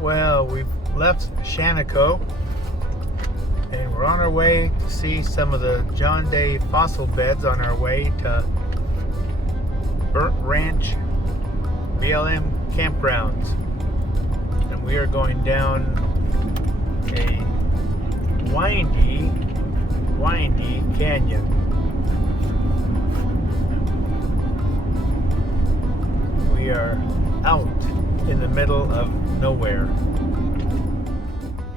Well, we've left Shaniko and we're on our way to see some of the John Day fossil beds on our way to Burnt Ranch BLM campgrounds. And we are going down a windy canyon. We are out in the middle of nowhere.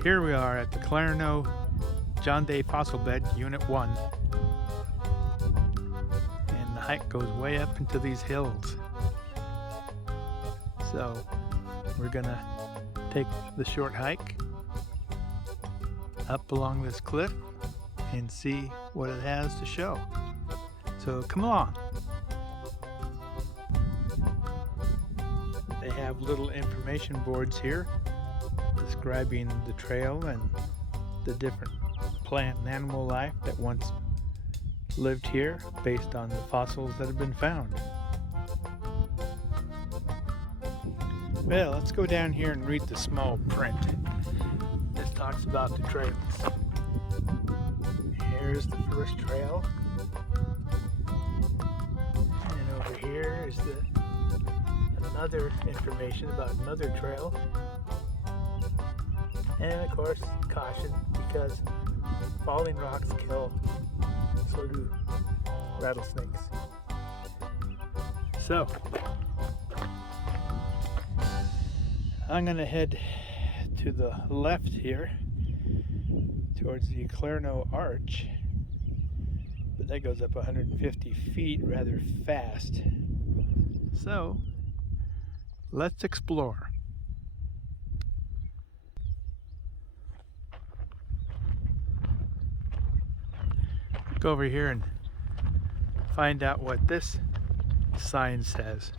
Here we are at the Clarno John Day Fossil Bed Unit 1. And the hike goes way up into these hills. So we're gonna take the short hike up along this cliff and see what it has to show. So come along. They have little information boards here describing the trail and the different plant and animal life that once lived here based on the fossils that have been found. Well, let's go down here and read the small print. This talks about the trails. Here's the first trail. And over here is another information about another trail. And of course, caution, because falling rocks kill, so do rattlesnakes. So, I'm going to head to the left here towards the Clarno Arch, but that goes up 150 feet rather fast. So, let's explore. Go over here and find out what this sign says.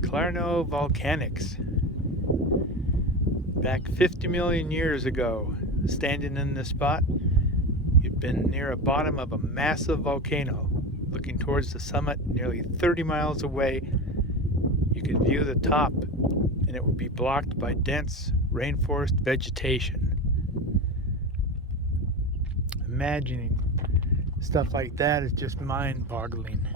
Clarno Volcanics. Back 50 million years ago, standing in this spot, you'd been near a bottom of a massive volcano. Looking towards the summit, nearly 30 miles away, you could view the top, and it would be blocked by dense rainforest vegetation. Imagining stuff like that is just mind-boggling.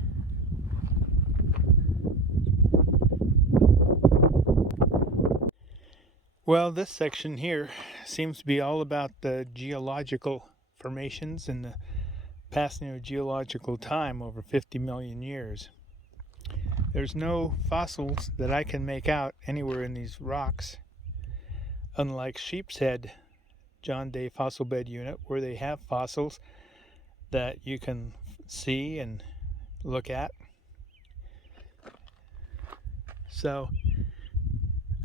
Well, this section here seems to be all about the geological formations and the passing of geological time over 50 million years. There's no fossils that I can make out anywhere in these rocks, unlike Sheep's Head John Day Fossil Bed Unit, where they have fossils that you can see and look at. So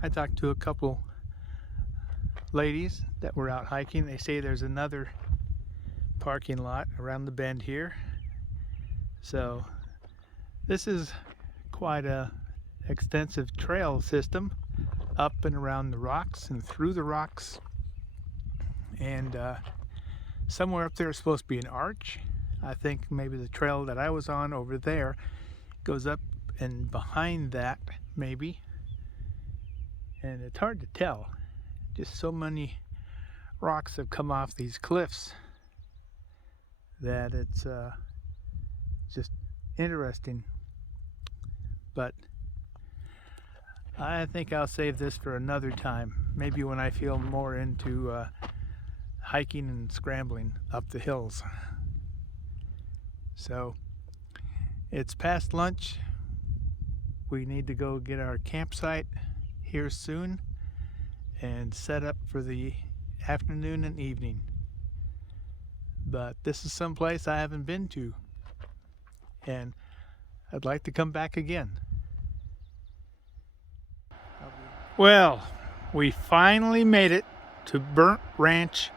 I talked to a couple ladies that were out hiking. They say there's another parking lot around the bend here. So this is quite a extensive trail system up and around the rocks and through the rocks. And somewhere up there is supposed to be an arch. I think maybe the trail that I was on over there goes up and behind that maybe. And it's hard to tell. Just so many rocks have come off these cliffs that it's just interesting. But I think I'll save this for another time, maybe when I feel more into hiking and scrambling up the hills. So it's past lunch. We need to go get our campsite here soon and set up for the afternoon and evening. But this is some place I haven't been to, and I'd like to come back again. Well, we finally made it to Burnt Ranch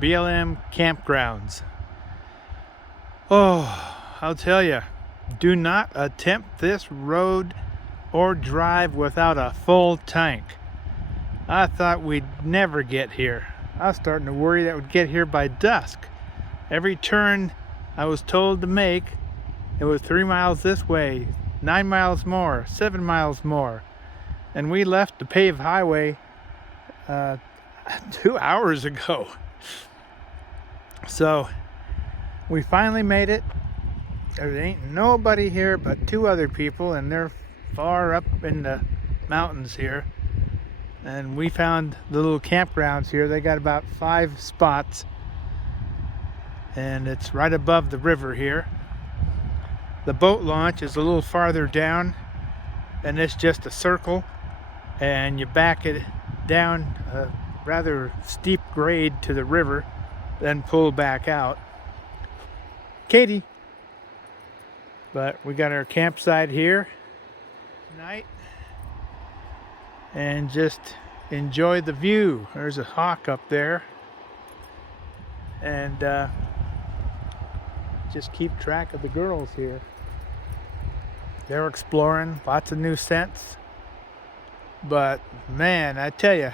BLM campgrounds. Oh, I'll tell you, do not attempt this road or drive without a full tank. I thought we'd never get here, I was starting to worry that we'd get here by dusk. Every turn I was told to make, it was 3 miles this way, 9 miles more, 7 miles more. And we left the paved highway 2 hours ago. So we finally made it. There ain't nobody here but 2 other people, and they're far up in the mountains here. And we found the little campgrounds here. They got about 5 spots, and it's right above the river here. The boat launch is a little farther down, and it's just a circle, and you back it down a rather steep grade to the river, then pull back out. Katie! But we got our campsite here tonight, and just enjoy the view. There's a hawk up there, and just keep track of the girls here. They're exploring lots of new scents. But man, I tell you,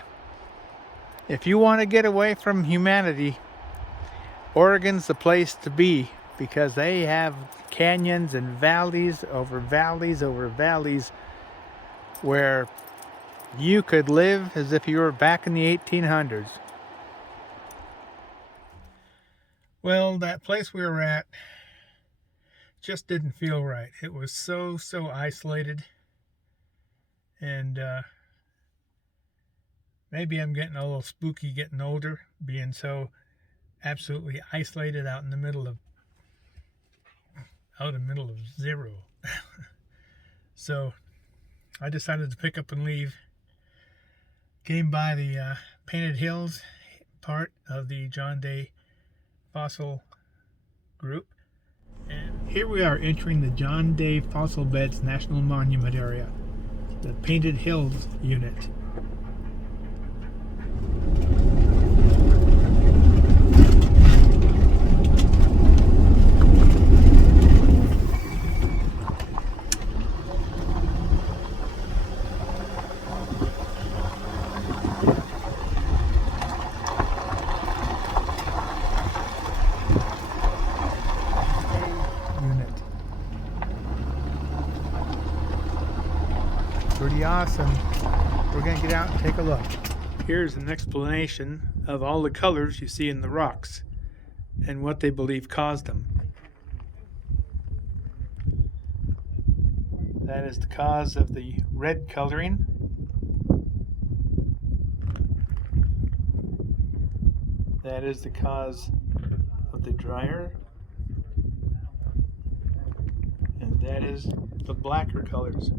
if you want to get away from humanity, Oregon's the place to be, because they have canyons and valleys over valleys over valleys where you could live as if you were back in the 1800s. Well, that place we were at just didn't feel right. It was so isolated, and maybe I'm getting a little spooky getting older, being so absolutely isolated out in the middle of zero. So I decided to pick up and leave. Came by the Painted Hills part of the John Day Fossil Group. And here we are entering the John Day Fossil Beds National Monument area, the Painted Hills unit. Pretty awesome. We're going to get out and take a look. Here's an explanation of all the colors you see in the rocks and what they believe caused them. That is the cause of the red coloring. That is the cause of the dryer. And that is the blacker colors.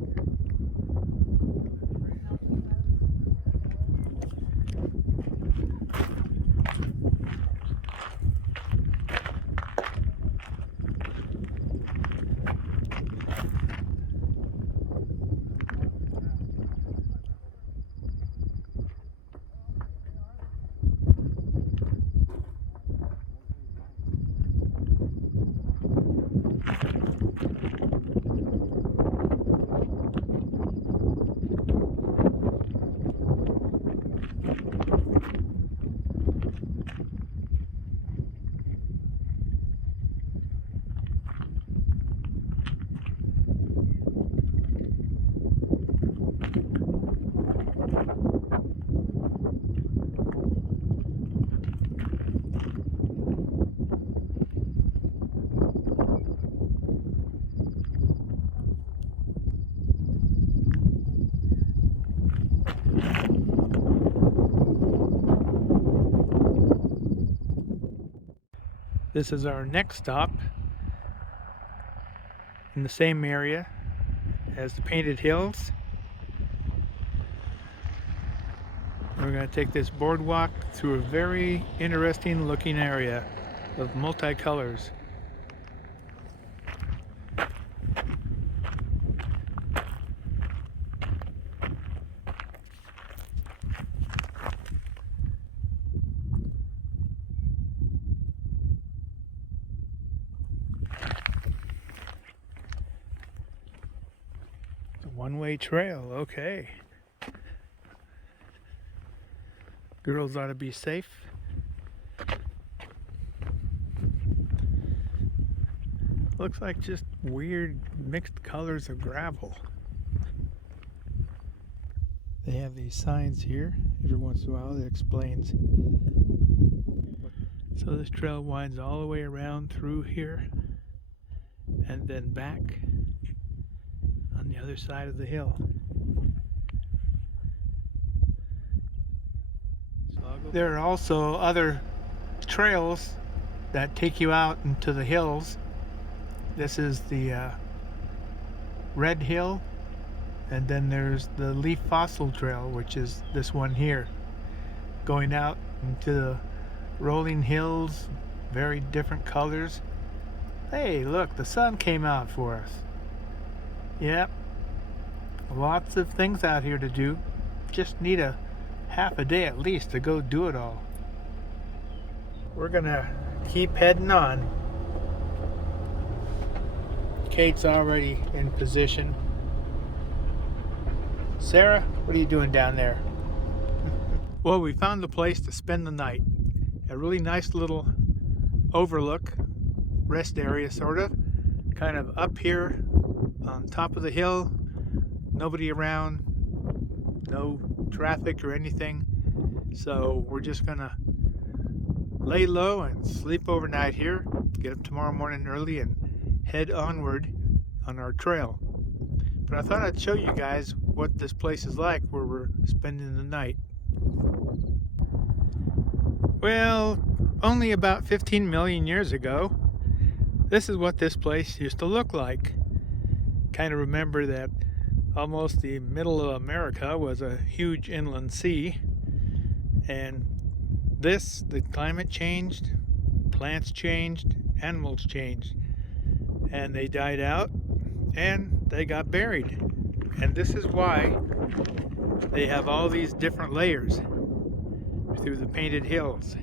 This is our next stop in the same area as the Painted Hills. We're going to take this boardwalk through a very interesting looking area of multicolors. One-way trail, okay. Girls ought to be safe. Looks like just weird mixed colors of gravel. They have these signs here every once in a while that explains. So this trail winds all the way around through here and then back on the other side of the hill. There are also other trails that take you out into the hills. This is the Red Hill, and then there's the Leaf Fossil Trail, which is this one here, going out into the rolling hills, very different colors. Hey, look, the sun came out for us. Yep, lots of things out here to do. Just need a half a day at least to go do it all. We're gonna keep heading on. Kate's already in position. Sarah, what are you doing down there? Well, we found a place to spend the night. A really nice little overlook, rest area sort of, kind of up here on top of the hill. Nobody around, no traffic or anything. So we're just gonna lay low and sleep overnight here, get up tomorrow morning early and head onward on our trail. But I thought I'd show you guys what this place is like where we're spending the night. Well, only about 15 million years ago, this is what this place used to look like. Kind of remember that almost the middle of America was a huge inland sea, and the climate changed, plants changed, animals changed, and they died out and they got buried. And this is why they have all these different layers through the painted hills.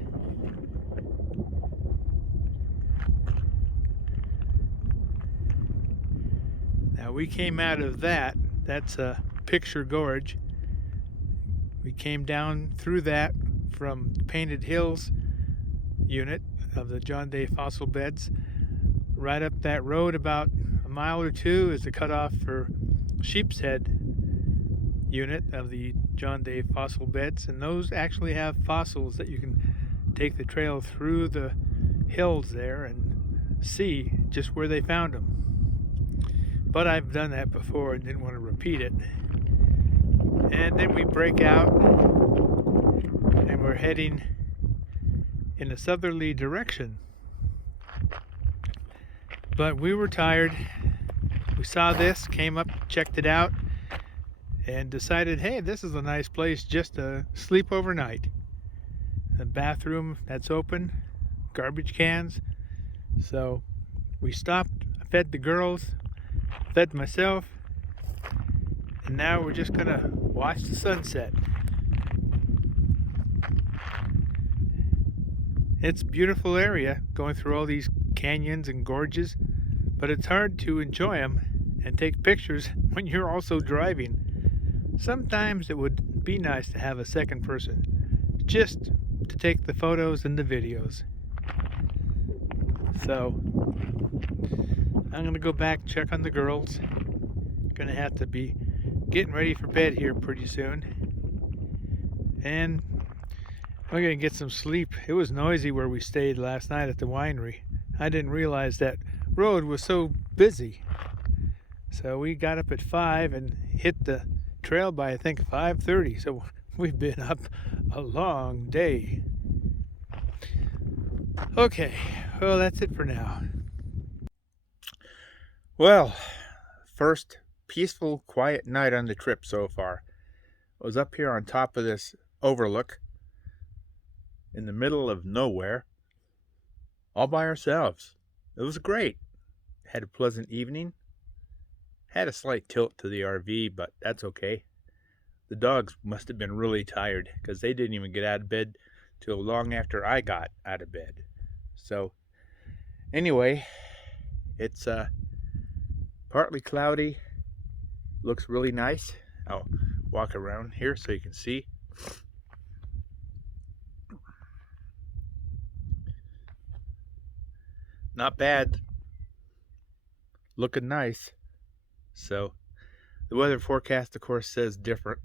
Now we came out of that's a Picture Gorge. We came down through that from Painted Hills unit of the John Day fossil beds. Right up that road about a mile or two is the cutoff for Sheep's Head unit of the John Day fossil beds, and those actually have fossils that you can take the trail through the hills there and see just where they found them. But I've done that before and didn't want to repeat it. And then we break out and we're heading in a southerly direction. But we were tired. We saw this, came up, checked it out, and decided, hey, this is a nice place just to sleep overnight. The bathroom that's open, garbage cans. So we stopped, fed the girls, fed myself, and now we're just gonna watch the sunset. It's a beautiful area, going through all these canyons and gorges, but it's hard to enjoy them and take pictures when you're also driving. Sometimes it would be nice to have a second person, just to take the photos and the videos. So I'm gonna go back, check on the girls. Gonna have to be getting ready for bed here pretty soon. And we're gonna get some sleep. It was noisy where we stayed last night at the winery. I didn't realize that road was so busy. So we got up at 5 and hit the trail by I think 5:30. So we've been up a long day. Okay, well that's it for now. Well, first peaceful, quiet night on the trip so far. I was up here on top of this overlook in the middle of nowhere, all by ourselves. It was great. Had a pleasant evening. Had a slight tilt to the RV, but that's okay. The dogs must have been really tired because they didn't even get out of bed till long after I got out of bed. So anyway, it's partly cloudy. Looks really nice. I'll walk around here so you can see. Not bad. looking nice. So the weather forecast, of course, says different.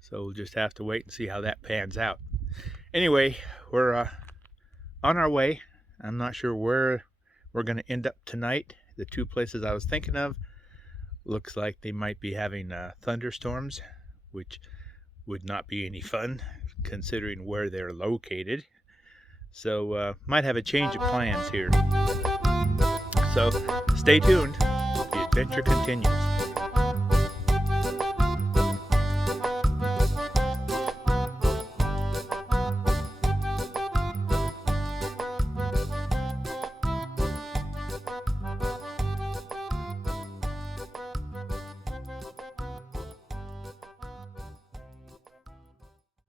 So we'll just have to wait and see how that pans out. Anyway, we're on our way. I'm not sure where we're going to end up tonight. The two places I was thinking of looks like they might be having thunderstorms, which would not be any fun considering where they're located. So might have a change of plans here. So stay tuned. The adventure continues.